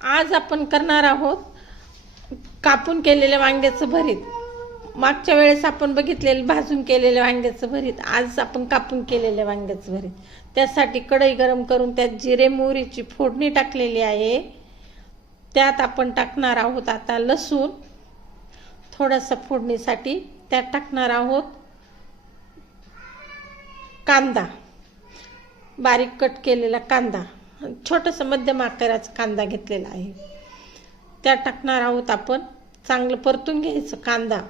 आज आपण करणार आहोत कापून केलेल्या वांग्याचं भरीत. मागच्या वेळेस आपण बघितलेलं भाजून केलेल्या वांग्याचं भरीत. आज आपण कापून केलेल्या वांग्याचं भरीत. त्यासाठी कढई गरम करून त्यात जिरे मोहरीची फोडणी टाकलेली आहे. त्यात आपण टाकणार आहोत आता लसूण. थोडासा फोडणीसाठी त्यात टाकणार आहोत कांदा. बारीक कट केलेला कांदा. छोटंसं मध्यम आकाराचा कांदा घेतलेला आहे. त्यात टाकणार आहोत आपण. चांगलं परतून घ्यायचं कांदा.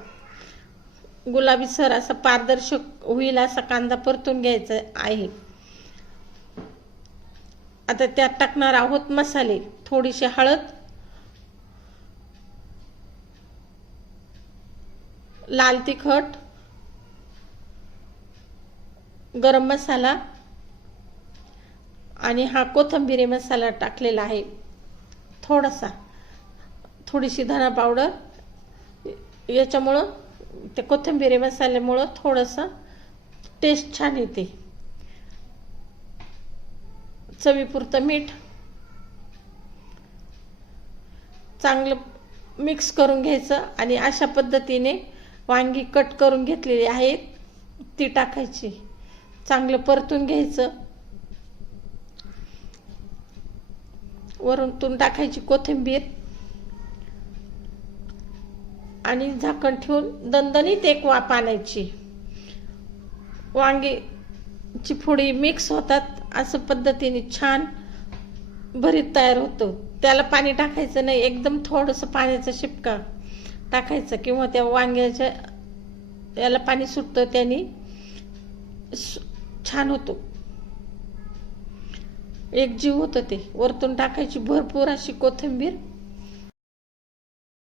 गुलाबी सर असा पारदर्शक होईल असा कांदा परतून घ्यायचा आहे. आता त्यात टाकणार आहोत मसाले. थोडीशी हळद. लाल तिखट. गरम मसाला. आणि हा कोथंबिरी मसाला टाकलेला आहे. थोडासा थोडीशी धना पावडर. याच्यामुळं ते कोथिंबिरी मसाल्यामुळं थोडंसं टेस्ट छान येते. चवीपुरतं मीठ. चांगलं मिक्स करून घ्यायचं आणि अशा पद्धतीने वांगी कट करून घेतलेली आहेत. ती टाकायची. चांगलं परतून घ्यायचं. वरून टाकायची कोथिंबीर आणि झाकण ठेवून दणदणीत एक वाफ आणायची. वांगीची फोडी मिक्स होतात असं पद्धतीने छान भरीत तयार होतं. त्याला पाणी टाकायचं नाही एकदम थोडंसं पाण्याचा शिपका टाकायचं किंवा त्या वांग्याच्या याला पाणी सुटतं त्याने छान होतो. एक जीव होतं ते. वरतून टाकायची भरपूर अशी कोथिंबीर.